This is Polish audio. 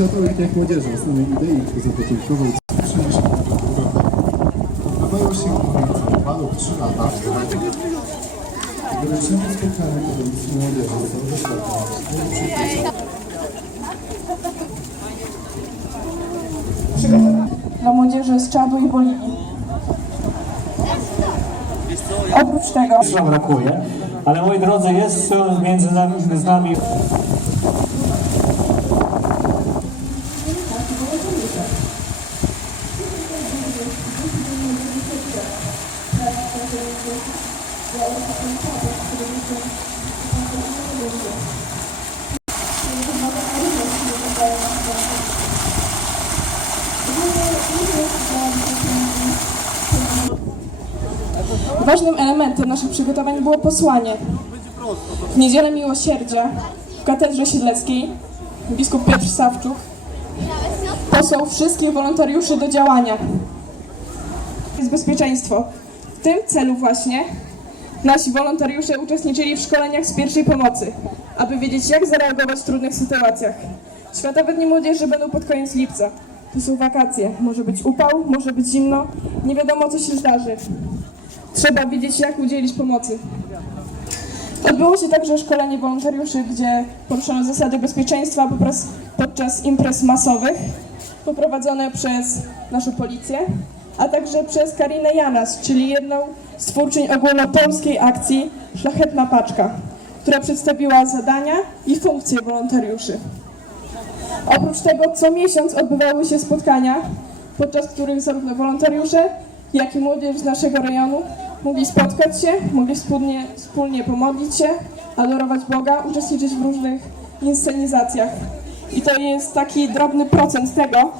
Światło i tak młodzieży, znamy idei, który zapoczątkował Nabyło się ulicy, panów 3 lata. Wyręczymy spotkanie akademickie z Przygotowanie dla młodzieży z czadu i Bolivii. Oprócz tego... Nam brakuje, ale moi drodzy, jest między nami... Z nami... ważnym elementem naszych przygotowań było posłanie. W niedzielę miłosierdzia w katedrze siedleckiej biskup Piotr Sawczuk posłał wszystkich wolontariuszy do działania. Jest bezpieczeństwo. W tym celu właśnie nasi wolontariusze uczestniczyli w szkoleniach z pierwszej pomocy, aby wiedzieć jak zareagować w trudnych sytuacjach. Światowe Dni Młodzieży będą pod koniec lipca. To są wakacje. Może być upał, może być zimno. Nie wiadomo co się zdarzy. Trzeba wiedzieć, jak udzielić pomocy. Odbyło się także szkolenie wolontariuszy, gdzie poruszono zasady bezpieczeństwa podczas imprez masowych, poprowadzone przez naszą policję, a także przez Karinę Janas, czyli jedną z twórczyń ogólnopolskiej akcji Szlachetna Paczka, która przedstawiła zadania i funkcje wolontariuszy. Oprócz tego co miesiąc odbywały się spotkania, podczas których zarówno wolontariusze, jak i młodzież z naszego rejonu mogli spotkać się, mogli wspólnie, wspólnie pomodlić się, adorować Boga, uczestniczyć w różnych inscenizacjach. I to jest taki drobny procent tego,